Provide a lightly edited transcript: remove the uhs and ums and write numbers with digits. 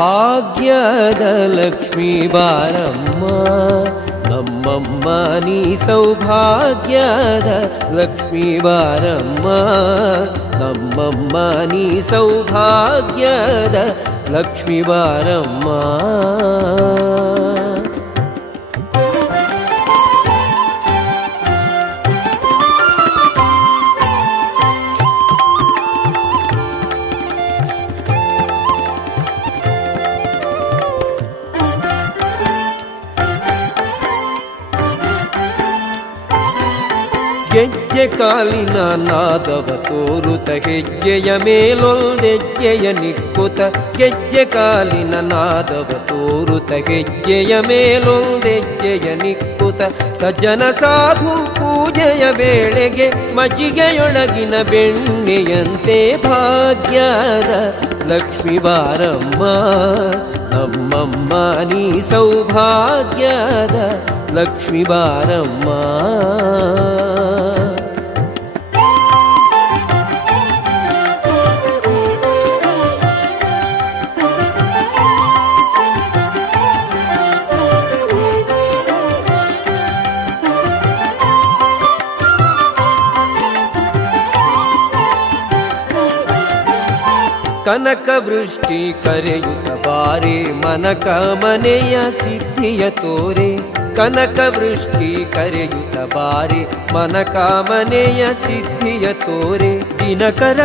ಭಾಗ್ಯದ ಲಕ್ಷ್ಮೀ ಬಾರಮ್ಮ ನಮ್ಮಮ್ಮ ನೀ ಸೌಭಾಗ್ಯದ ಲಕ್ಷ್ಮೀ ಬಾರಮ್ಮ ನಮ್ಮಮ್ಮ ನೀ ಸೌಭಾಗ್ಯದ ಲಕ್ಷ್ಮೀ ಬಾರಮ್ಮ. ಗೆಜ್ಜೆ ಕಾಲಿನ ನಾದವ ತೋರುತ ಹೆಜ್ಜೆಯ ಮೇಲೊಂದೆಜ್ಜೆಯ ನಿಕ್ಕುತ ಗೆಜ್ಜೆ ಕಾಲಿನ ನಾದವ ತೋರುತ ಹೆಜ್ಜೆಯ ಮೇಲೊಂದೆಜ್ಜೆಯ ನಿಕ್ಕುತ ಸಜ್ಜನ ಸಾಧು ಪೂಜೆಯ ವೇಳೆಗೆ ಮಜ್ಜಿಗೆಯೊಳಗಿನ ಬೆಣ್ಣೆಯಂತೆ ಭಾಗ್ಯದ ಲಕ್ಷ್ಮೀ ಬಾರಮ್ಮ ನಮ್ಮಮ್ಮ ನೀ ಸೌಭಾಗ್ಯದ ಲಕ್ಷ್ಮೀ ಬಾರಮ್ಮ. ಕನಕ ವೃಷ್ಟಿ ಕರೆಯುತ್ತ ಬಾರೆ ಮನಕ ಮನೆಯ ಸಿದ್ಧಿಯ ತೋರೆ ಕನಕ ವೃಷ್ಟಿ ಕರೆಯುತ್ತ ಬಾರೆ ಮನಕ ಮನೆಯ ಸಿದ್ಧಿಯ ತೋರೆ ದಿನಕರ